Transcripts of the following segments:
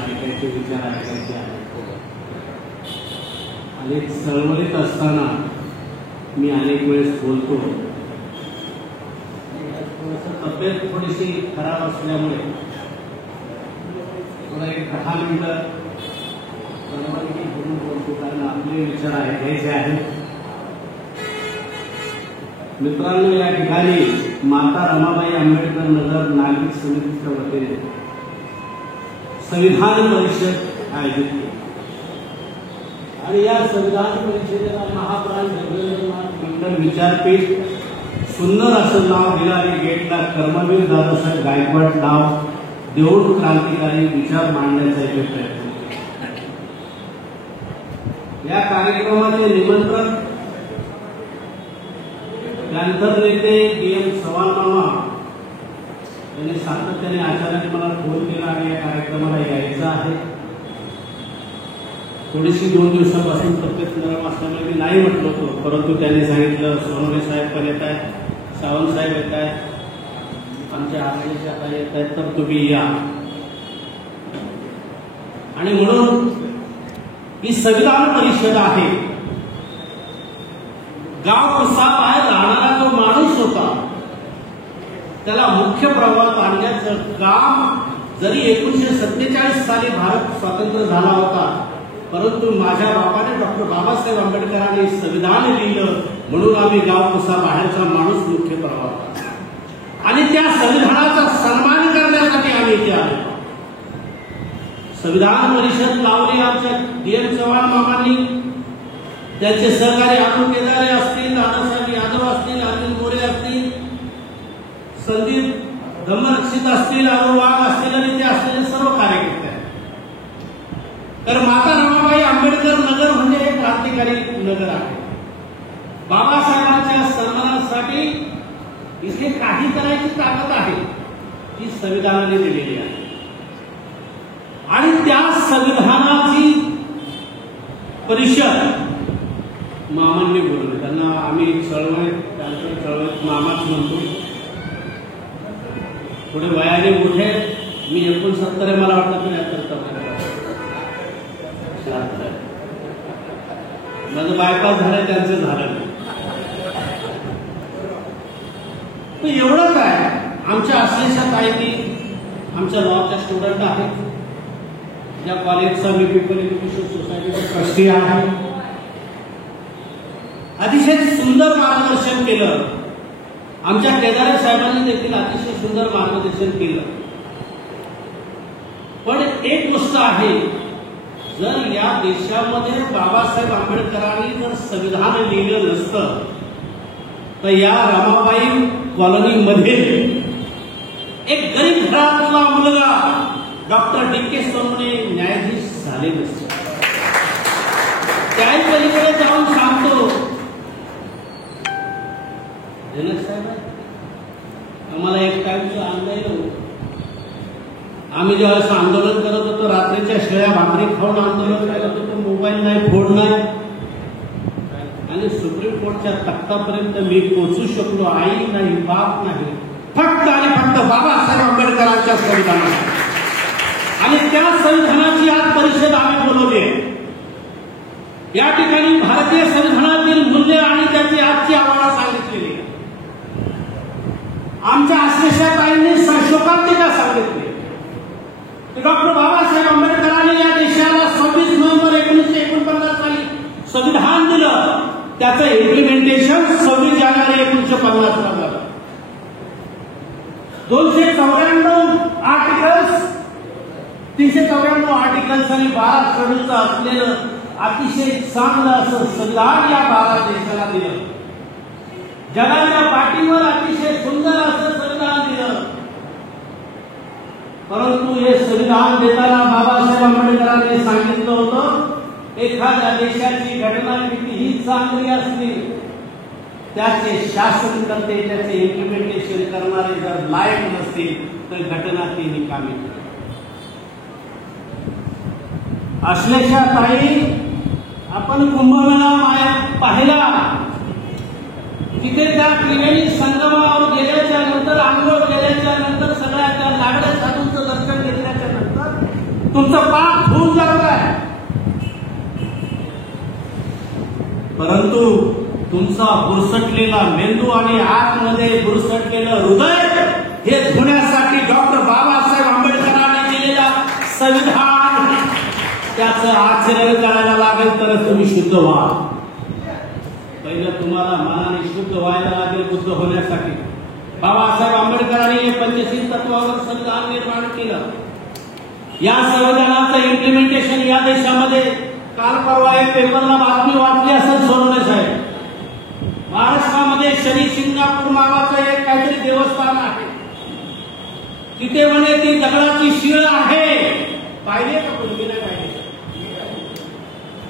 ऐकायचे विचार ऐकायचे आहेत. आणि चळवळीत असताना मी अनेक वेळेस बोलतो, तब्येत थोडीशी खराब असल्यामुळे मला एक 10 मिनिटं बोलून बोलतो, कारण आपले विचार ऐकायचे आहेत. मित्रांनो, या ठिकाणी माता रमाबाई आंबेडकर नगर नागरिक समितीच्या वतीने संविधान परिषद आयोजित केली आणि या संविधान परिषदेला महाप्राण जगदेवनाथ मंडल विचारपीठ सुंदर असं नाव दिलं आणि गेटला कर्मवीर दादासाहेब गायकवाड नाव देऊन क्रांतिकारी विचार मांडण्याचा एक प्रयत्न केला. या कार्यक्रमाचे निमंत्रण पॅन्थर नेते DM चव्हाण मामा यांनी सातत्याने अचानक मला फोन केला आणि या कार्यक्रमाला यायचं आहे. थोडीशी 2 दिवसापासून तब्येत नरम असल्यामुळे मी नाही म्हटलो होतो, परंतु त्यांनी सांगितलं सोनवणे साहेब पण येत आहेत, सावंत साहेब येत आहेत, आमच्या आरक्षणच्या आता येत आहेत, तर तुम्ही या. आणि म्हणून ही संविधान परिषद आहे. गाव कुसाबाहेर राहणारा जो माणूस होता त्याला मुख्य प्रवाहात आणण्याचं काम, जरी 1947 साली भारत स्वतंत्र झाला होता, परंतु माझ्या बापाने डॉक्टर बाबासाहेब आंबेडकरांनी संविधान लिहिलं म्हणून आम्ही गाव कुसाबाहेरचा माणूस मुख्य प्रवाहात आणि त्या संविधानाचा सन्मान करण्यासाठी आम्ही इथे आलो. संविधान परिषद लावली आमच्या DM चव्हाण मामांनी, त्यांचे सहकारी अरुण केदारे असतील, दादासाहेब यादव असतील, अनिल मोरे असतील, संदीप धम्मरक्षित असतील, अरुण वाघ असतील आणि ते असलेले सर्व कार्यकर्ते आहेत. तर माता रमाबाई आंबेडकर नगर म्हणजे एक क्रांतिकारी नगर आहे. बाबासाहेबांच्या सन्मानासाठी इथे काही करायची ताकद आहे, ती संविधानाने दिलेली आहे. आणि त्या संविधानाची परिषद मामांनी बोलवलं. त्यांना आम्ही चळवळीत मामाच म्हणतो. थोडे वयाने मोठे, मी 69 मला वाटतं 73 माझं बायपास झालं, त्यांचं झालं नाही. एवढंच आहे. आमच्या असलेल्या ताईंनी आमच्या लॉच्या स्टुडंट आहेत, ज्या कॉलेजचा मी पीपल एज्युकेशन सोसायटीचा ट्रस्टी आहे. अतिशय सुंदर मार्गदर्शन केलं. आमच्या केदारे साहेबांनी देखील अतिशय सुंदर मार्गदर्शन केलं. पण एक गोष्ट आहे, जर या देशामध्ये बाबासाहेब आंबेडकरांनी जर संविधान लिहिलं नसतं तर या रमाबाई कॉलनीमध्ये एक गरीब घरातला मुलगा डॉक्टर DK सोनवणे न्यायाधीश झाले नसते. त्याही पलीकडे जाऊन सांगतो, जनक साहेब आम्हाला एक टाइमचं आंदोलन होतं. आम्ही जेव्हा आंदोलन करत होतो, रात्रीच्या शेळ्या भाकरी खाऊन आंदोलन करत होतो, मोबाईल नाही, फोन नाही, आणि सुप्रीम कोर्टच्या तख्तापर्यंत मी पोहोचू शकलो. आई नाही, बाप नाही, फक्त आणि फक्त बाबासाहेब आंबेडकरांच्या संविधानात. आणि त्या संविधानाची आज परिषद आम्ही बोलवली. या ठिकाणी भारतीय संविधानातील मूल्य आणि त्याची आजची आव्हानं सांगितलेली. आमच्या असलेल्या ताईंनी संशोकांतिका सांगितली. डॉक्टर बाबासाहेब आंबेडकरांनी या देशाला 26 नोव्हेंबर 1949 साली संविधान दिलं. त्याचं इम्प्लिमेंटेशन 26 जानेवारी 1950 ला झालं. 294 आर्टिकल्स, 394 आर्टिकल्स आणि 12 शेड्यूलचं असलेलं अतिशय चांगलं असं संविधान या भारत देशाला दिलं. जगाच्या पाठीवर अतिशय सुंदर असं संविधान दिलं. परंतु हे संविधान देताना बाबासाहेब आंबेडकरांनी सांगितलं होतं, एखाद्या देशाची घटना कितीही चांगली असली, त्याचे शासनकर्ते त्याचे इम्प्लिमेंटेशन करणारे जर लायक नसतील तर घटना ती निकामी. असलेल्या ताई, आपण कुंभमेळा पाहिला, तिथे त्या त्रिवेणी संगमावर गेल्याच्या नंतर, आंघोळ केल्याच्या नंतर, सगळ्या त्या लागड्या साधूंचं दर्शन घेतल्याच्या नंतर तुमचं पाप धुवून जात आहे, परंतु तुमचा बुरसटलेला मेंदू आणि आतमध्ये बुरसटलेलं हृदय हे धुण्यासाठी डॉक्टर बाबासाहेब आंबेडकरांनी दिलेला संविधान त्याचं आचरण करायला लागेल तरच तुम्ही शुद्ध व्हा. पहिलं तुम्हाला मनाने शुद्ध व्हायला लागेल. बुद्ध होण्यासाठी बाबासाहेब आंबेडकरांनी हे पंचशील तत्वावर संविधान निर्माण केलं. या संविधानाचं इम्प्लिमेंटेशन या देशामध्ये काल परवा एक पेपरला बातमी वाचली असेल सोनवणे साहेब, महाराष्ट्रामध्ये शनी शिंगणापूर नावाचं एक काहीतरी देवस्थान आहे. तिथे म्हणे ती दगडाची शिळ आहे. पाहिले का पूर्वी नाही पाहिले?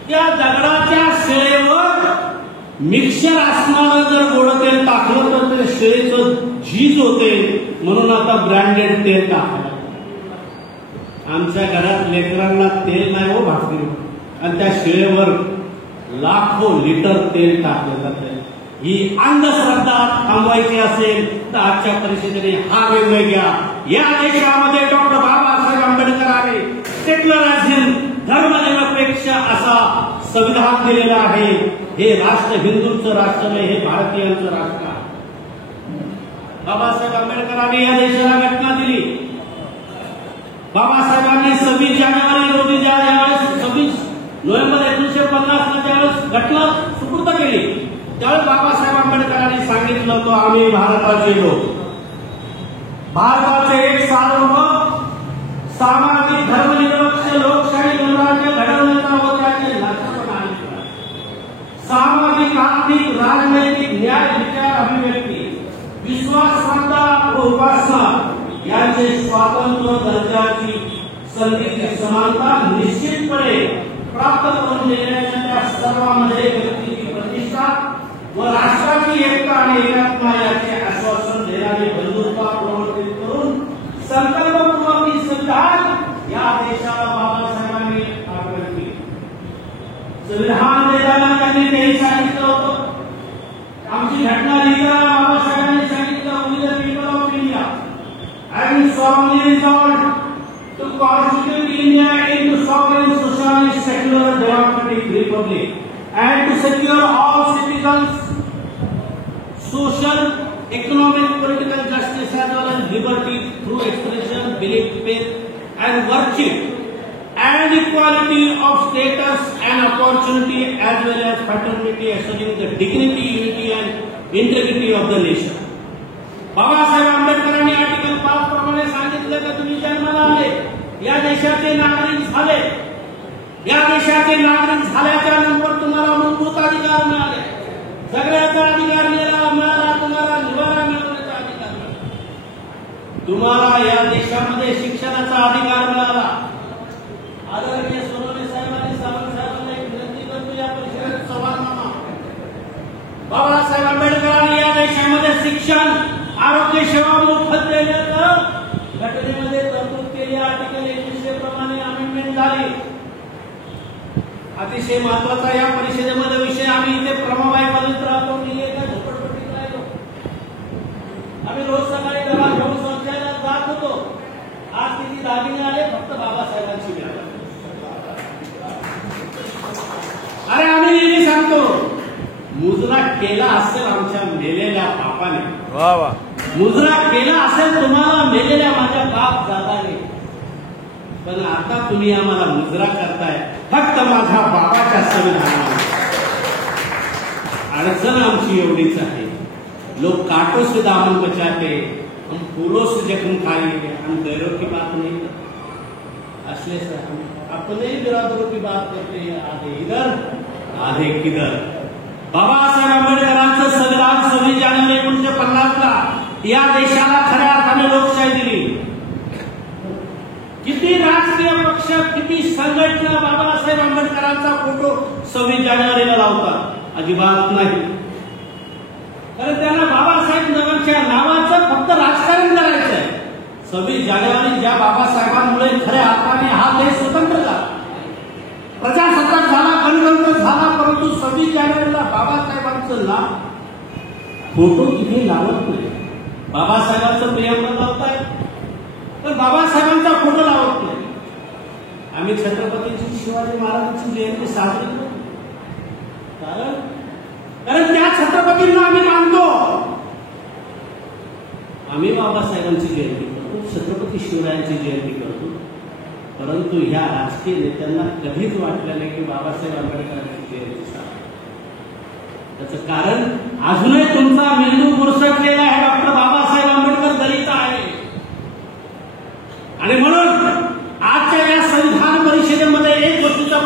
त्या दगडाच्या शिळेवर मिक्सर असणारं जर गोड तेल टाकलं तर ते शिळेचं झीज होते, म्हणून आता ब्रँडेड तेल टाकलं. आमच्या घरात लेकरांना तेल नाही हो भाकरी, आणि त्या शिळेवर लाखो लिटर तेल टाकलं जातं. ही अंधश्रद्धा थांबवायची असेल तर आजच्या परिषदेने हा निर्णय घ्या. या देशामध्ये डॉक्टर बाबासाहेब आंबेडकरांनी सेक्युलरिझम धर्मनिरपेक्ष असा संविधान दिलेलं आहे. हे राष्ट्र हिंदूंचं राष्ट्र नाही, हे भारतीयांचं राष्ट्र आहे. बाबासाहेब आंबेडकरांनी या देशाला घटना दिली. बाबासाहेबांनी 26 जानेवारी रोजी ज्यावेळेस 26 नोव्हेंबर 1950 ज्यावेळेस घटना सुपूर्द केली, त्यावेळेस बाबासाहेब आंबेडकरांनी सांगितलं होतं आम्ही भारताचे लोक, भारताचे एक सार्वभौम सामाजिक धर्मनिरपेक्ष लोकशाही गणराज्य घडवण्याचा व त्याचे लक्ष्य आहे. सामाजिक आर्थिक राजनैतिक न्याय विचार अभिव्यक्ती विश्वास श्रद्धा व उपासना यांचे स्वातंत्र्य दर्जाची संधीची समानता निश्चितपणे प्राप्त करून देण्याच्या त्या सर्वांमध्ये व्यक्तीची प्रतिष्ठा व राष्ट्राची एकता आणि एकात्मा याचे आश्वासन देणारी बंधुता प्रवर्तित करून संकल्पपूर्वक ही संविधान या देशाला बाबासाहेबांनी अर्पण केले. संविधान देताना त्यांनी तेही सांगितलं होतं, आमची घटना लिहिताना बाबासाहेबांनी सांगितलं we the people of India and solemnly resolved to constitute India into sovereign, socialist, secular, democratic republic, and to secure all citizens social, economic, political justice as well as liberty through expression, belief, faith, and virtue, and equality of status and opportunity as well as fraternity, assuring the dignity, unity, and integrity of the nation. Babasaheb आंबेडकरांनी article 5 प्रमाणे सांगितलं की तुम्ही जन्माला आले, या देशाचे नागरिक झाले, या देशाचे नागरिक झाल्याच्या नंतर तुम्हाला मूलभूत अधिकार मिळाले, सगळ्याचा अधिकार मिळाला, तुम्हाला निवारा मिळवण्याचा अधिकार मिळाला, तुम्हाला या देशामध्ये शिक्षणाचा अधिकार मिळाला. आदरणीय सोनवणे साहेबांनी सावंत साहेबांना एक विनंती करतो, या परिषदेत सभागृहात बाबासाहेब आंबेडकरांनी या देशामध्ये शिक्षण आरोग्य सेवा मोफत देण्याचं घटनेमध्ये तरतूद केली. आर्टिकल 21 प्रमाणे अमेंडमेंट झाली. अतिशय महत्वाचा या परिषदेमध्ये विषय, आम्ही इथे प्रमाबाई पर्यंत राहतो, मी एका झोपडपट्टीत राहिलो. आम्ही रोज सकाळी डबा घेऊन संस्थेला जात होतो. आज किती दागिने आले फक्त बाबासाहेबांची मिळाली. अरे आम्ही नेहमी सांगतो, मुजरा केला असेल आमच्या मेलेल्या बापाने, वा वा, मुजरा केला असेल तुम्हाला मेलेल्या माझ्या बाप दादाने, पण आता तुम्ही आम्हाला मुजरा करताय फक्त माझ्या बाबाच्या संविधानावर. अडचण आमची एवढीच आहे, लोग कांटों से दामन बचाते, हम फूलों से जख्म खाएंगे, हम गैरों की बात नहीं करते. असले से हम अपने बिरादरों की बात करते हैं, आधे इधर आधे किधर. बाबासाहेब आंबेडकरांचं संविधान 26 जानेवारी 1950 या देशाला खऱ्या अर्थाने लोकशाही दिली. किती राजकीय पक्ष, किती संघटना बाबासाहेब आंबेडकरांचा फोटो 26 जानेवारीला लावतात? अजिबात नाही. कारण त्यांना बाबासाहेब नगरच्या नावाचं फक्त राजकारण करायचं आहे. 26 जानेवारी ज्या बाबासाहेबांमुळे खऱ्या अर्थाने हा देश स्वतंत्र झाला, प्रजासत्ताक झाला, गणतंत्र झाला, परंतु 26 जानेवारीला बाबासाहेबांचं नाव फोटो तिथे लावत नाही. बाबासाहेबांचं प्रियंबर लावताय पण बाबासाहेबांचा फोटो लावत नाही. आम्ही छत्रपती शिवाजी महाराजांची जयंती साजरी करतो. कारण त्या छत्रपतींना आम्ही मानतो. आम्ही बाबासाहेबांची जयंती करतो, छत्रपती शिवरायांची जयंती करतो. परंतु ह्या राजकीय नेत्यांना कधीच वाटलं नाही की बाबासाहेब आंबेडकरांची जयंती साजरी. त्याचं कारण अजूनही तुमचा मेंदू मुरसटलेला आहे. डॉक्टर बाबासाहेब आंबेडकर दलित आहे आणि म्हणून आजच्या या संविधान परिषदेमध्ये एक गोष्टीचा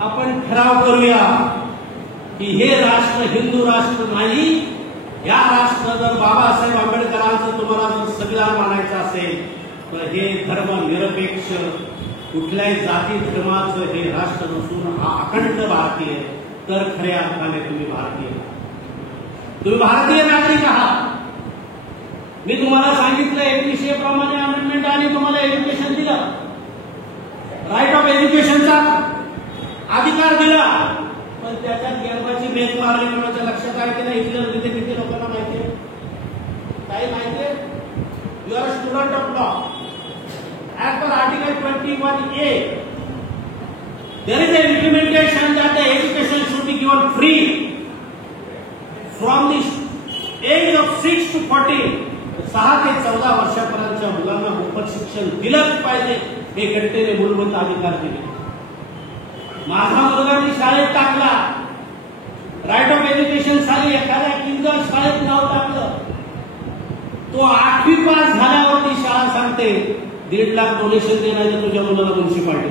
आपण ठराव करूया की हे राष्ट्र हिंदू राष्ट्र नाही. या राष्ट्र जर बाबासाहेब आंबेडकरांचं तुम्हाला जर संविधान मानायचं असेल तर हे धर्मनिरपेक्ष कुठल्याही जाती धर्माचं हे राष्ट्र नसून हा अखंड भारतीय. तर खऱ्या अर्थाने तुम्ही भारतीय नागरिक आहात. मी तुम्हाला सांगितलं 2100 प्रमाणे अमेंडमेंट आणि तुम्हाला एज्युकेशन दिलं, राईट ऑफ एज्युकेशनचा अधिकार दिला. पण त्याच्यात गेरबाची मेघ मारली कोणाच्या लक्षात आहे की नाही? इथल्या तिथे किती लोकांना माहिती आहे? काही माहिती आहे? You are student of law. As per Article 21A, there is an implementation that the education should be given free from the age of 6 to 14. 6 ते 14 वर्षापर्यंतच्या मुलांना मोफत शिक्षण दिलंच पाहिजे हे घटनेने मूलभूत अधिकार दिले. माझा मुलगा मी शाळेत टाकला, राईट ऑफ एज्युकेशन साली एखाद्या किंजल शाळेत नाव टाकलं, तो 8वी पास झाल्यावरती शाळा सांगते 1.5 लाख डोनेशन देण्याचं तुझ्या मुलाला म्युन्सिपाल्टी.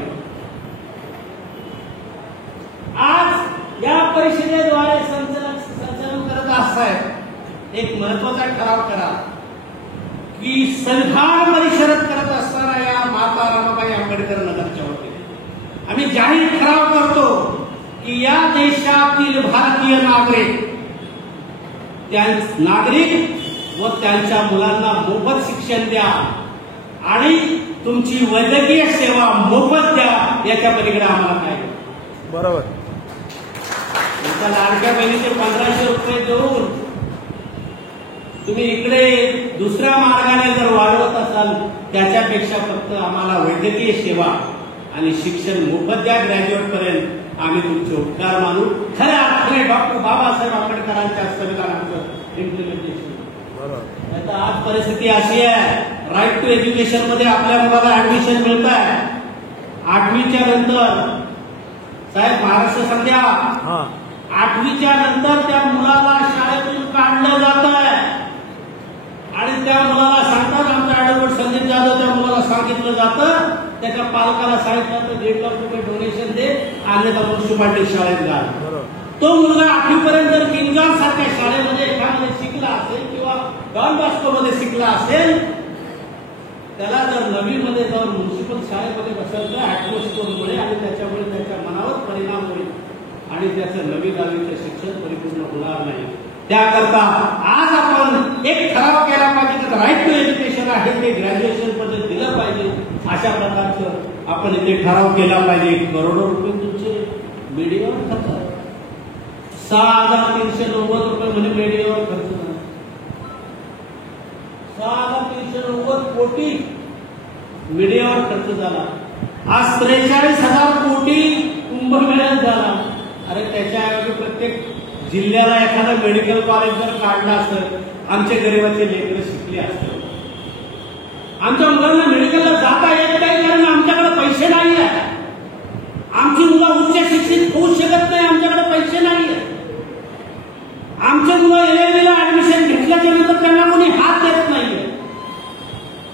आज या परिषदेद्वारे संचलन करत असतायत एक महत्वाचा ठराव करा की संविधान परिषद करत असताना या माता रमाबाई आंबेडकर नगरच्या वतीने आम्ही जाहीर ठराव करतो की या देशातील भारतीय नागरिक व त्यांच्या मुलांना मोफत शिक्षण द्या आणि तुमची वैद्यकीय सेवा मोफत द्या. याच्या पलीकडे आम्हाला काय. बरोबर. तुमच्या लाडक्या बहिणीचे 1500 रुपये देऊन तुम्ही इकडे दुसऱ्या मार्गाने जर वाढवत असाल त्याच्यापेक्षा फक्त आम्हाला वैद्यकीय सेवा आणि शिक्षण मोफत द्या ग्रॅज्युएट पर्यंत. आम्ही तुमचे उपकार मानू. खऱ्या अर्थाने डॉक्टर बाबासाहेब आंबेडकरांच्या संविधानाचं इम्प्लिमेंटेशन. आता आज परिस्थिती अशी आहे, राईट टू एज्युकेशन मध्ये आपल्या मुलाला ऍडमिशन मिळत आहे 8वीच्या नंतर. साहेब महाराष्ट्र सध्या 8वीच्या नंतर त्या मुलाला शाळेतून काढलं जात आहे आणि त्या मुलाला सांगतात, आमच्या ऍडव्होकेट संदीप जाधव त्या मुलाला सांगितलं जातं त्याच्या पालकाला सांगितलं जातं 1.5 लाख रुपये डोनेशन दे अन्यथा म्युन्सिपाल्टी शाळेत घाल. तो मुलगा 8वी पर्यंत जर किंजॉन सारख्या शाळेमध्ये एखाद्या शिकला असेल किंवा डॉन बॉस्को मध्ये शिकला असेल, त्याला जर 9वी मध्ये जर म्युन्सिपल शाळेमध्ये बसवलं ऍटमॉस्फिअरमुळे आणि त्याच्यामुळे त्याच्या मनावर परिणाम होईल आणि त्याचं 9वी 10वीचं शिक्षण परिपूर्ण होणार नाही. त्याकरता आज आपण एक ठराव केला पाहिजे की राईट टू एज्युकेशन आहे ते ग्रॅज्युएशन मध्ये दिलं पाहिजे. अशा प्रकारचं आपण इथे ठराव केला पाहिजे. करोडो रुपये तुमचे मीडियावर खर्च, 6,390 रुपये म्हणजे मीडियावर खर्च झाला. 6,390 कोटी मीडियावर खर्च झाला. आज 43,000 कोटी कुंभमेळ्यात झाला. अरे त्याच्याऐवजी प्रत्येक जिल्ह्याला एखादं मेडिकल कॉलेज जर काढलं असतं, आमचे गरीबाचे लेकरं शिकले असते. आमच्या मुलांना मेडिकलला जाता येत नाही कारण आमच्याकडे पैसे नाही आहे. आमची मुलं उच्च शिक्षित होऊ शकत नाही, आमच्याकडे पैसे नाही आहे. आमचे मुलं LLB ऍडमिशन घेतल्याच्या नंतर त्यांना कोणी हात देत नाहीये.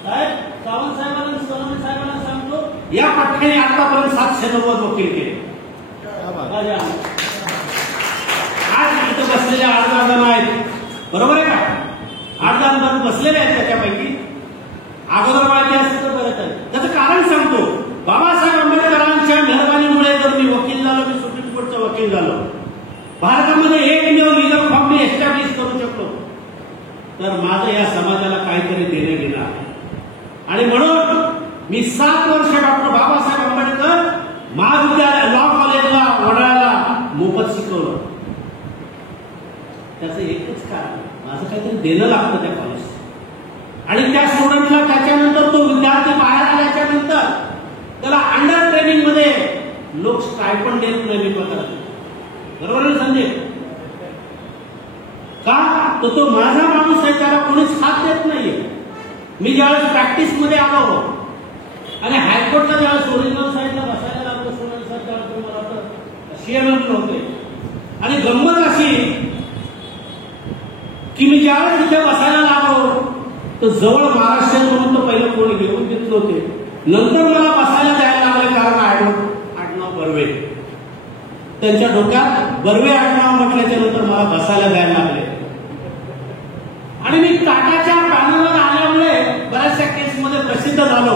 साहेब सावंत साहेबांना सोनवणे साहेबांना सांगतो, या पठ्याने आतापर्यंत 790 वकील केले. आज इथं बसलेले 8-10 जण आहेत, बरोबर आहे का? 8-10 जण बसलेले आहेत. त्याच्यापैकी अगोदर माहिती असतं तर बरंच आहे. त्याचं कारण सांगतो, बाबासाहेब आंबेडकरांच्या मेहरबानीमुळे जर मी वकील झालो, मी सुप्रीम कोर्टचा वकील झालो, भारतामध्ये एकमेव लीगल फॉर्म मी एस्टॅब्लिश करू शकतो, तर माझं या समाजाला काहीतरी देणं घेणं आहे. आणि म्हणून मी 7 वर्ष डॉक्टर बाबासाहेब आंबेडकर महाविद्यालय लॉ कॉलेजला वडाळ्याला मोफत शिकवलं. त्याचं एकच कारण, माझं काहीतरी देणं लागतं त्या कॉलेज आणि त्या स्टुडंटला. त्याच्यानंतर तो विद्यार्थी काय पण देत नाही मी पत्रात, बरोबर आहे संजय? का तर तो माझा माणूस आहे, त्याला कोणीच हात देत नाहीये. मी ज्यावेळेस प्रॅक्टिसमध्ये आलो आणि हायकोर्टला ज्यावेळेस ओरिजिनल साईडला बसायला लागलो, सोनल साहेब त्यावेळेस मला वाटतं सीएमएम होते, आणि गंमत अशी की मी ज्यावेळेस तिथे बसायला लागलो तर जवळ महाराष्ट्र म्हणून तर पहिलं कोणी घेऊन देत नव्हते. नंतर मला बसायला द्यायला लागले, कारण आडनाव बर्वे. त्यांच्या डोक्यात बर्वे आडनाव म्हटल्याच्या नंतर मला बसायला द्यायला लागले. आणि मी टाटाच्या पॅनलवर आल्यामुळे बऱ्याचशा केसमध्ये प्रसिद्ध झालो.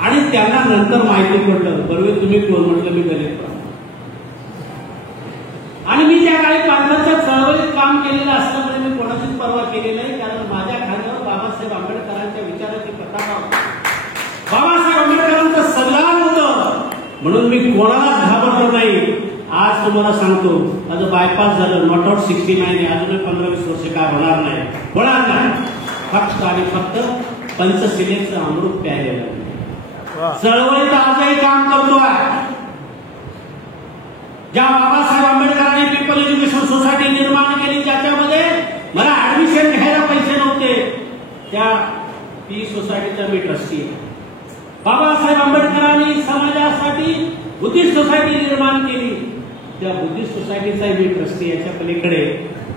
आणि त्यांना नंतर माहिती पडलं, बर्वे तुम्ही कोण? म्हटलं मी दलित. आणि मी त्या काळी पालघरच्या चळवळीत काम केलेलं असल्यामुळे मी कोणाचीच पर्वा केली नाही, कारण माझ्या खांद्यावर बाबासाहेब आंबेडकरांच्या विचाराची पताका होती, बाबासाहेब आंबेडकरांचं संविधान होतं, म्हणून मी कोणालाच घाबरलो नाही. आज तुम्हाला सांगतो, माझं बायपास झालं, नॉट आउट 69, अजूनही 15-20 वर्ष काय होणार नाही. फक्त आणि फक्त पंचशिलेचं अमृत प्यायलेलं. चळवळीत आजही काम करतोय. ज्या बाबासाहेब आंबेडकरांनी पीपल एज्युकेशन सोसायटी निर्माण केली, ज्याच्यामध्ये मला ऍडमिशन घ्यायला पैसे नव्हते, त्या ती सोसायटीचा मी ट्रस्टी आहे. बाबासाहेब आंबेडकरांनी समाजासाठी बुद्धिस्ट सोसायटी निर्माण केली, त्या बुद्धिस्ट सोसायटीचा मी ट्रस्टी. याच्या पलीकडे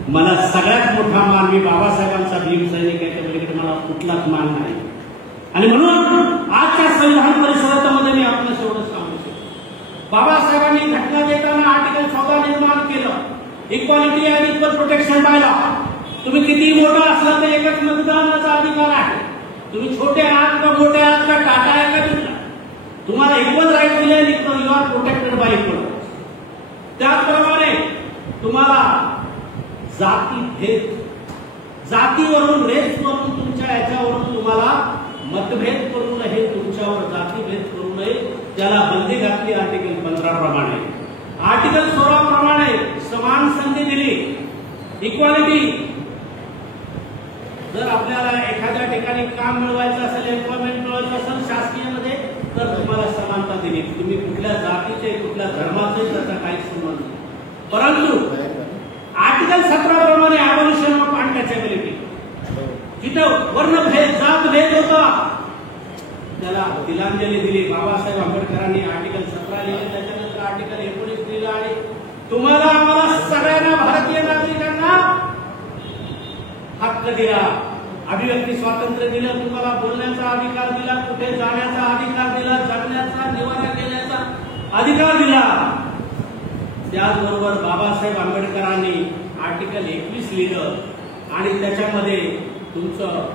मला सगळ्यात मोठा मान, मी बाबासाहेबांचा भीम सैनिक, याच्या पलीकडे मला कुठलाच मान नाही. आणि म्हणून आजच्या संविधान परिषदेमध्ये मी आपल्याला एवढं सांगू शकतो, बाबासाहेबांनी घटना देताना आर्टिकल 14 निर्माण केलं, इक्वालिटी अँड इक्वल प्रोटेक्शन बायला. तुम्ही किती मोठा असला तर एकच मतदानाचा अधिकार आहे. तुम्ही छोटे आहात का मोठे आहात का टाटा आहे का बिर्ला, तुम्हाला इक्वल राईट दिले, you are protected by equal. त्याचप्रमाणे तुम्हाला जातीभेद, जातीवरून, रेसवरून, तुमच्या याच्यावरून तुम्हाला मतभेद करू नये, तुमच्यावर जातीभेद करू नये, त्याला बंदी घातली आर्टिकल 15 प्रमाणे. आर्टिकल 16 प्रमाणे समान संधी दिली, इक्वालिटी. जर आपल्याला एखाद्या ठिकाणी काम मिळवायचं असेल, एम्प्लॉयमेंट मिळवायचं असेल शासकीयमध्ये, तर तुम्हाला समानता दिली. तुम्ही कुठल्या जातीचे, कुठल्या धर्माचे, त्याचा काहीच संबंध नाही. परंतु आर्टिकल 17 प्रमाणे अबॉलिशन ऑफ अनटचेबिलिटी, जिथं वर्णभेद, जातभेद होता, त्याला तिलांजली दिली. बाबासाहेब आंबेडकरांनी आर्टिकल 17 लिहिले, त्याच्यानंतर आर्टिकल 19 लिहिलं, आणि तुम्हाला आम्हाला सगळ्यांना, भारतीय नागरिकांना हक्क दिला, अभिव्यक्ती स्वातंत्र्य दिलं, तुम्हाला बोलण्याचा अधिकार दिला, कुठे जाण्याचा अधिकार दिला, जगण्याचा, निवारा केल्याचा अधिकार दिला. त्याचबरोबर बाबासाहेब आंबेडकरांनी आर्टिकल 21 लिहिलं, आणि त्याच्यामध्ये तुमचं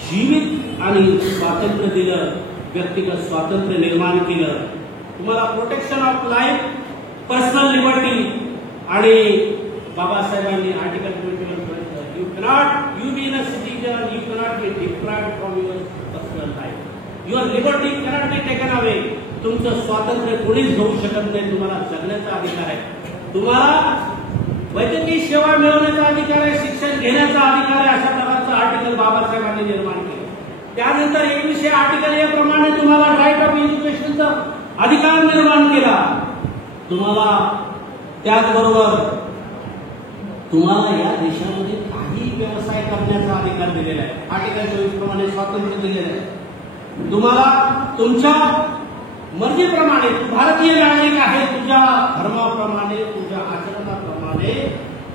जीवित आणि स्वातंत्र्य दिलं, व्यक्तिगत स्वातंत्र्य निर्माण केलं. तुम्हाला protection of life, personal liberty, आणि बाबासाहेबांनी article 21 you cannot, you being a citizen, you cannot be deprived from your personal life, your liberty cannot be taken away. तुमचं स्वातंत्र्य कोणीच घेऊ शकत नाही. तुम्हाला जगण्याचा अधिकार आहे, तुम्हाला वैद्यकीय सेवा मिळवण्याचा अधिकार आहे, शिक्षण घेण्याचा अधिकार आहे. अशा प्रकारचं आर्टिकल बाबासाहेबांनी निर्माण केलं. त्यानंतर 21 आर्टिकल याप्रमाणे तुम्हाला राईट ऑफ एज्युकेशनचा अधिकार निर्माण केला. तुम्हाला त्याचबरोबर तुम्हाला या देशामध्ये काही व्यवसाय करण्याचा अधिकार दिलेला आहे. आर्टिकल 24 प्रमाणे स्वातंत्र्य दिलेलं आहे. तुम्हाला तुमच्या मर्जीप्रमाणे, भारतीय नागरिक आहे, तुझ्या धर्माप्रमाणे, तुझ्या आचरणाप्रमाणे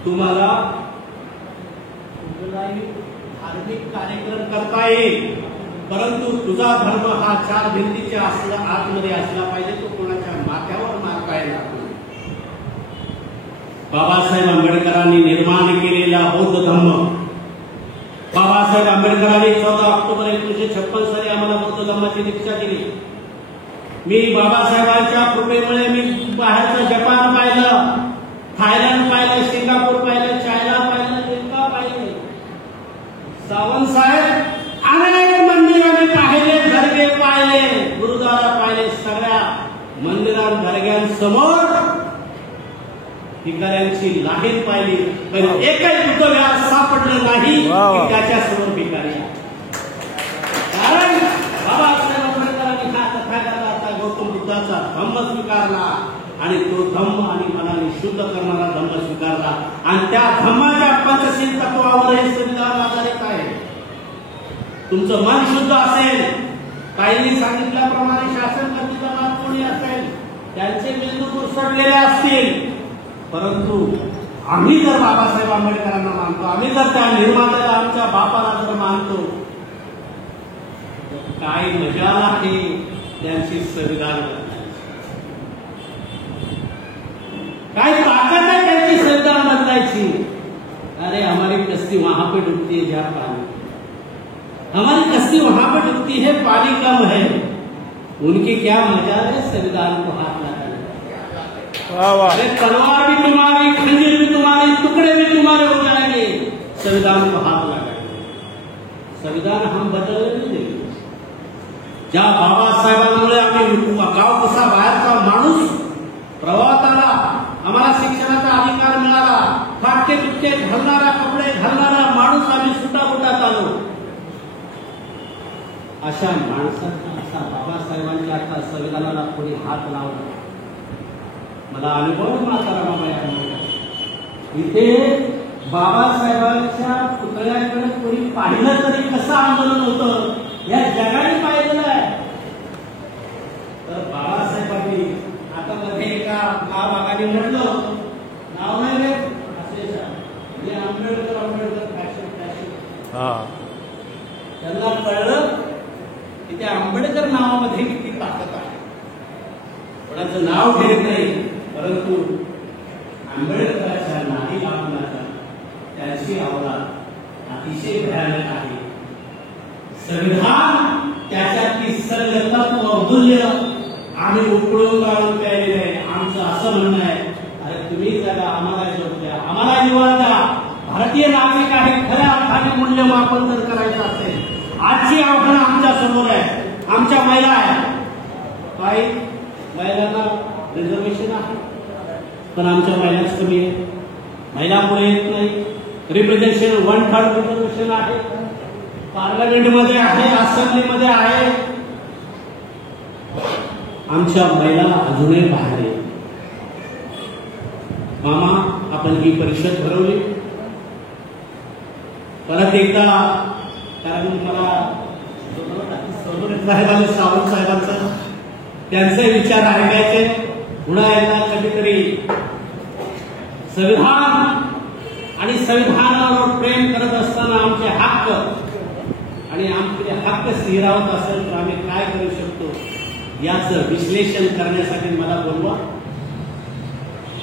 तुम्हाला कुठलाही धार्मिक कार्यक्रम करता येईल, परंतु तुझा धर्म हा 4 भिंतीच्या आतमध्ये असला पाहिजे, तो कोणाच्या माथ्यावर मारता येणार नाही. बाबासाहेब आंबेडकरांनी निर्माण केलेला बौद्ध धर्म, बाबासाहेब आंबेडकरांनी 14 ऑक्टोबर 1956 साली आम्हाला बौद्ध धर्माची दीक्षा दिली. मी बाबासाहेबांच्या कृपेमुळे मी बाहेरचं जपान पाहिलं, थायलंड पाहिलं, सिंगापूर पाहिलं, चायना पाहिलं, अमेरिका पाहिलं. सावंत साहेब अनेक मंदिर आम्ही पाहिले, दर्गे पाहिले, गुरुद्वारा पाहिले. सगळ्या मंदिरां दर्ग्यांसमोर भिकाऱ्यांची लाहीन पाहिली, पण एकही बुद्धविहार सापडलं नाही की त्याच्यासमोर भिकारी. कारण बाबासाहेब आंबेडकरांनी हा तथागताचा, गौतम बुद्धाचा स्वीकारला आणि तो धम्म आणि मनाने शुद्ध करणारा धम्म स्वीकारला आणि त्या धम्माच्या पंचशील तत्वावर हे संविधान आधारित आहे. तुमचं मन शुद्ध असेल, काहींनी सांगितल्याप्रमाणे शासन कर्तृत्वाला कोणी असेल, त्यांचे मेंदू कुसडलेले असतील, परंतु आम्ही जर बाबासाहेब आंबेडकरांना मानतो, आम्ही जर त्या निर्मात्याला आमच्या बापाला जर मानतो, काय मजा आहे त्यांची संविधान बदलायची, काय ताकद आहे त्यांची संविधान बदलायची. अरे हमारी कश्ती वहां पे डूबती है जहां पानी, हमारी कश्ती वहां पे डूबती है पानी कम है, उनकी क्या मजा है संविधान को हाथ लगाने. अरे तलवार भी तुम्हारी, खंजीर भी तुम्हारी, टुकड़े भी तुम्हारे हो जाएंगे, संविधान को हाथ लगाएंगे. संविधान हम बदलने नहीं देंगे. ज्या बाबासाहेबांमुळे आम्ही गाव कसा बाहेरचा माणूस प्रवाहात आला, आम्हाला शिक्षणाचा अधिकार मिळाला, फाटके तुटके घालणारा, कपडे घालणारा माणूस आम्ही सुटाबुटात आलो, अशा माणसाचा असा बाबासाहेबांच्या आता संविधानाला कोणी हात लावला. मला अनुभव माता रमाबाई आंबेडकर, इथे बाबासाहेबांच्या पुतळ्याकडे कोणी पाहिलं तरी कसं आंदोलन होतं या जगाने पाहिलेलं आहे. तर बाबासाहेबांनी आता मध्ये एका भागाने म्हटलं, नाव नाही रे असे आंबेडकर आंबेडकर फॅशन फॅशन, त्यांना कळलं की त्या आंबेडकर नावामध्ये किती ताकद आहे. कोणाचं नाव घेत नाही, परंतु आंबेडकरांच्या नादी लागण्याचा त्यांची अवलाद अतिशय भयानक आहे. संविधान त्याच्यातली सर्व तत्व अवधूल्य आम्ही उकळून काढून प्यायलेलं आहे. आमचं असं म्हणणं आहे, अरे तुम्ही जगा, आम्हाला जग द्या, आम्हाला निवड द्या. भारतीय नागरिक आहे, खऱ्या अर्थाने मूल्यमापन जर करायचं असेल, आजची आव्हानं आमच्या समोर आहे. आमच्या महिला आहेत, काही महिलांना रिझर्वेशन आहे, पण आमच्या महिलाच कमी आहे, महिलांमुळे येत नाही. रिप्रेझेंटेशन 1/3 रिझर्वेशन आहे, पार्लमेंटमध्ये आहे, असेंब्लीमध्ये आहे, आमच्या महिला अजूनही बाहेर आहेत. मामा आपण ही परिषद भरवली परत एकदा, कारण मला साहेबांनी सावंत साहेबांचं त्यांचे विचार ऐकायचे. पुन्हा एकदा कधीतरी संविधान आणि संविधानावर प्रेम करत असताना आमचे हक्क आणि आमचे हक्क स्थिरावत असेल तर आम्ही काय करू शकतो याचं विश्लेषण करण्यासाठी मला बोलवा.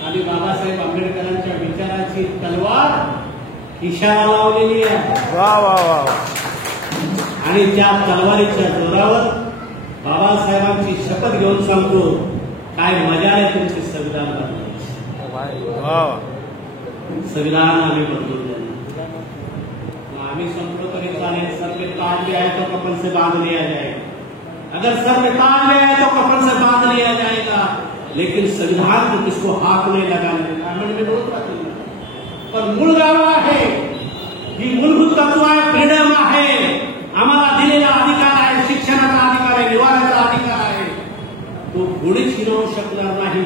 आणि बाबासाहेब आंबेडकरांच्या विचाराची तलवार इशारा लावलेली आहे. वा वा वा. आणि त्या तलवारीच्या जोरावर बाबासाहेबांची शपथ घेऊन सांगतो, काय मजा आहे तुमचे संविधान बदलायची. संविधान आम्ही बदलून देणार. आम्ही संपलो तरी चालेल, सर पे ताज भी आए तो कफन से बांध लिया जाएगा. अगर सर पे ताज भी आए तो कफन से बांध लिया जाएगा, लेकिन संविधान को किसको हाथ नहीं लगाने देगा. पण मूळ गाव आहे, ही मूलभूत तत्व आहे, फ्रीडम आहे, आम्हाला दिलेला अधिकार आहे, शिक्षणाचा अधिकार आहे, निवाराचा अधिकार आहे, तो कोणीच हिरवू शकणार नाही.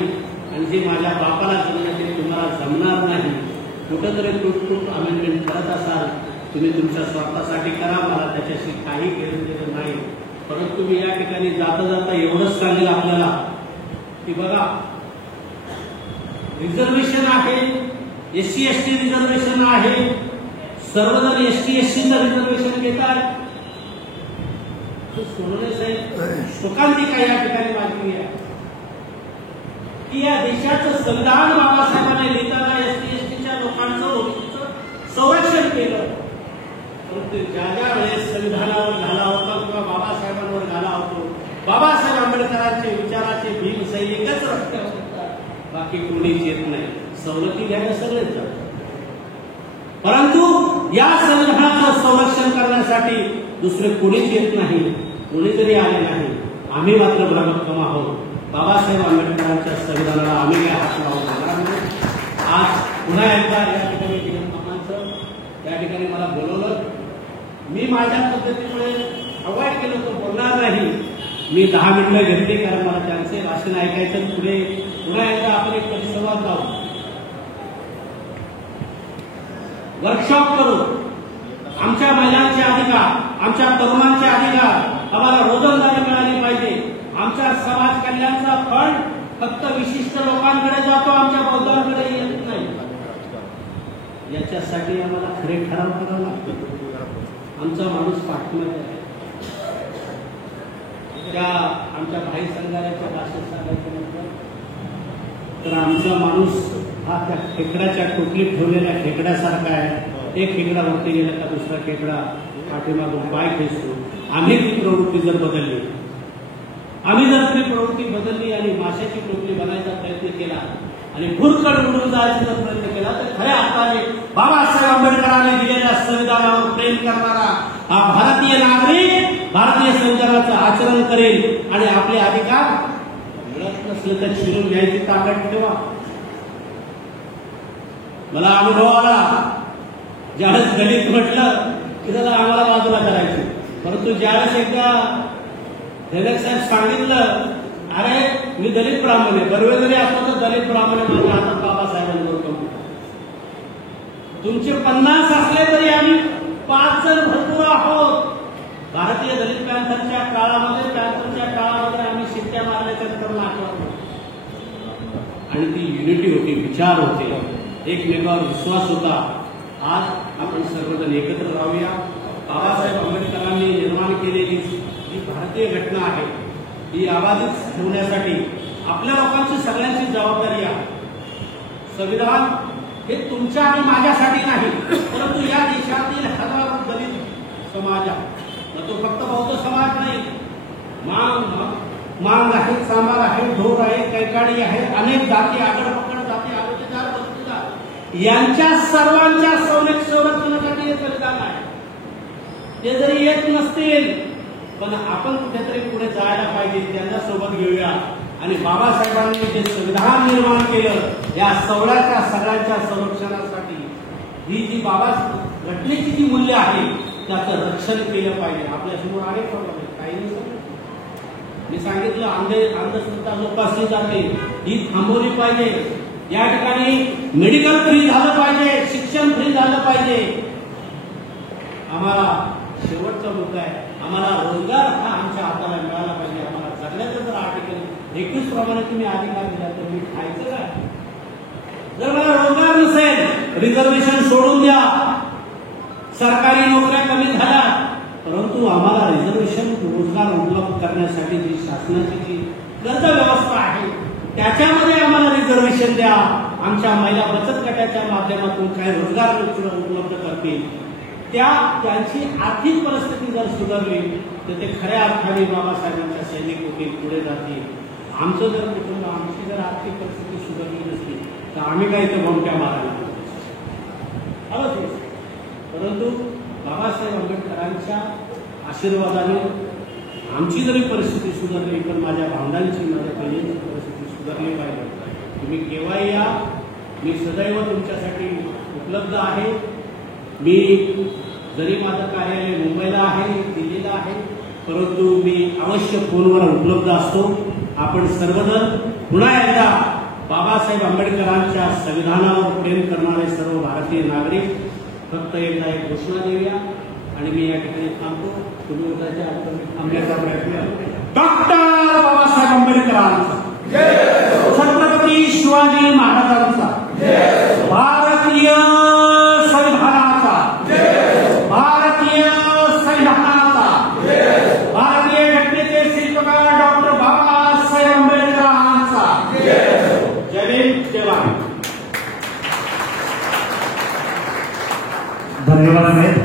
आणि जे माझ्या बापाला जमलं ते तुम्हाला जमणार नाही. कुठंतरी तुटतूट अमेंडमेंट करत असाल, तुम्ही तुमच्या स्वार्थासाठी करा, मला त्याच्याशी काही घेणं नाही. परंतु मी या ठिकाणी जाता जाता एवढंच सांगेल आपल्याला की बघा, रिझर्वेशन आहे, SC ST रिझर्वेशन आहे, सर्वजण ST SCचं रिझर्वेशन घेतात. सोनवणे साहेब शोकांती काय या ठिकाणी मागणी आहे की या देशाचं संविधान बाबासाहेबांनी लिहिताना ST STच्या लोकांचं संरक्षण केलं. परंतु ज्या ज्या वेळेस संविधानावर घाला होता किंवा बाबासाहेबांवर घाला होतो, बाबासाहेब आंबेडकरांचे विचाराचे भीम सैनिकच रस्त्यावर येतात, बाकी कोणीच येत नाही. सवलती घ्यायला सगळेच जातात, परंतु या संविधानाचं संरक्षण करण्यासाठी दुसरे कोणीच येत नाही, कोणीतरी आले नाही. आम्ही मात्र भ्रमक्कम आहोत. बाबासाहेब आंबेडकरांच्या संविधानाला आम्ही काय हात लावू शकणार नाही. आज पुन्हा एकदा या ठिकाणी किरण या ठिकाणी मला बोलवलं. मी माझ्या पद्धतीमुळे अवॉइड केलं, तो बोलणार नाही, मी 10 मिनिटं घेतली कारण मला त्यांचे भाषण ऐकायचं. पुढे पुन्हा एकदा आपण एक परिसंवाद लावू, वर्कशॉप करू. आमच्या महिलांचे अधिकार, आमच्या तरुणांचे अधिकार, आम्हाला रोजंदारी मिळाली पाहिजे. आमच्या समाज कल्याणचा फंड फक्त विशिष्ट लोकांकडे जातो, आमच्या बौद्धांकडे येत नाही. याच्यासाठी आम्हाला खरे ठराव करावा लागतो. आमचा माणूस पाठीमध्ये आहे. त्या आमच्या भाई संघाच्या भाषेत सांगायचं म्हटलं तर आमचा माणूस हा त्या खेकड्याच्या टोपलीत ठेवलेल्या खेकड्यासारखा आहे. एक खेकडा वरती गेला का दुसरा खेकडा पाठीमागून पाय खेचतो. आम्ही ती प्रवृत्ती जर बदलली, आम्ही जर ती प्रवृत्ती बदलली आणि माशाची टोपली बनायचा प्रयत्न केला आणि भुरकड उडून जायचा जर प्रयत्न केला तर खऱ्या अर्थाने बाबासाहेब आंबेडकरांनी दिलेल्या संविधानावर प्रेम करणारा हा भारतीय नागरिक भारतीय संविधानाचं आचरण करेल आणि आपले अधिकार मिळत नसले तर शिरून घ्यायची ताकद ठेवा. मला अनुभव आला ज्यावेळेस दलित म्हटलं की त्याला आम्हाला बाजूला करायची, परंतु ज्यावेळेस एकदा धनक साहेब सांगितलं अरे मी दलित ब्राह्मण आहे, बरोबर जरी असतो तर दलित ब्राह्मण आहे माझ्या हातात बाबासाहेबांवर कमी, तुमचे 50 असले तरी आम्ही 5 जण भरपूर आहोत. भारतीय दलित पॅन्थरच्या काळामध्ये आम्ही शिट्ट्या मारल्याच्या नंतर नाचवतो आणि ती युनिटी होती, विचार होते, एकमेकावर विश्वास होता. आज आपण सर्वजण एकत्र राहूया. बाबासाहेब आंबेडकरांनी निर्माण केलेली जी भारतीय घटना आहे ही अबाधित ठेवण्यासाठी आपल्या लोकांची सगळ्यांची जबाबदारी आहे. संविधान हे तुमच्या आणि माझ्यासाठी नाही, परंतु या देशातील हजारो दलित समाज आहे. तो फक्त बौद्ध समाज नाही, मांग आहे, चांभार आहे, ढोर आहे, कैकाडी आहे, अनेक जाती, आगडपकड जाती, आरोग्यदार वस्तूदार यांच्या सर्वांच्या संरक्षणासाठी हे संविधान आहे. ते जरी येत नसतील पण आपण कुठेतरी पुढे जायला पाहिजे, त्यांना सोबत घेऊया आणि बाबासाहेबांनी जे संविधान निर्माण केलं या सगळ्यांच्या संरक्षणासाठी ही जी बाबा घटनेची जी मूल्य आहे त्याचं रक्षण केलं पाहिजे. आपल्यासमोर अनेक प्रॉब्लेम आहेत, काही नाही. मी सांगितलं अंधश्रद्धा जोपासली जाते ही थांबवली पाहिजे. या ठिकाणी मेडिकल फ्री झालं पाहिजे, शिक्षण फ्री झालं पाहिजे. आम्हाला शेवटचा मुद्दा आहे, आम्हाला रोजगार हा आमच्या हाताला मिळाला पाहिजे. आम्हाला सगळ्याचं जर आर्टिकल 21 प्रमाणे तुम्ही अधिकार दिला तर मी खायचं काय? जर मला रोजगार नसेल, रिझर्वेशन सोडून द्या, सरकारी नोकऱ्या कमी झाल्या, परंतु आम्हाला रिझर्वेशन रोजगार उपलब्ध करण्यासाठी जी शासनाची जी कर्ज व्यवस्था आहे त्याच्यामध्ये आम्हाला रिझर्वेशन द्या. आमच्या महिला बचत गटाच्या माध्यमातून काही रोजगार उपलब्ध करतील. त्यांची आर्थिक परिस्थिती जर सुधारली तर ते खऱ्या अर्थाने बाबासाहेबांच्या सैनिक होतील, पुढे जातील. आमचं जर कुटुंब, आमची जर आर्थिक परिस्थिती सुधारली नसली तर आम्ही काही ते भोमक्या मारायला. परंतु बाबासाहेब आंबेडकरांच्या आशीर्वादाने आमची जरी परिस्थिती सुधारली पण माझ्या भावंडांची, माझ्या बहिणींची परिस्थिती सुधारली पाहिजे. तुम्ही केव्हाही या, मी सदैव तुमच्यासाठी उपलब्ध आहे. मी जरी माझं कार्यालय मुंबईला आहे, दिल्लीला आहे, परंतु मी अवश्य फोनवर उपलब्ध असतो. आपण सर्वजण पुन्हा एकदा बाबासाहेब आंबेडकरांच्या संविधानावर प्रेम करणारे सर्व भारतीय नागरिक फक्त एकदा एक घोषणा देऊया आणि मी या ठिकाणी थांबतो. तुम्ही उद्याच्या थांबण्याचा प्रयत्न. डॉक्टर बाबासाहेब आंबेडकरांचा, छत्रपती शिवाजी महाराजांचा, भारतीय संविधानाचा, भारतीय संविधानाचा, भारतीय घटनेचे शिल्पकार डॉक्टर बाबासाहेब आंबेडकरांचा. जय भीम, जय भारत. धन्यवाद साहेब.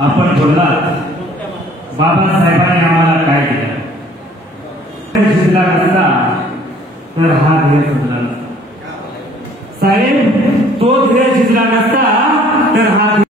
आपण बोललात बाबासाहेबांनी आम्हाला काय केलं, शिकला नसता तर हा ध्येय सुचला नसता. साहेब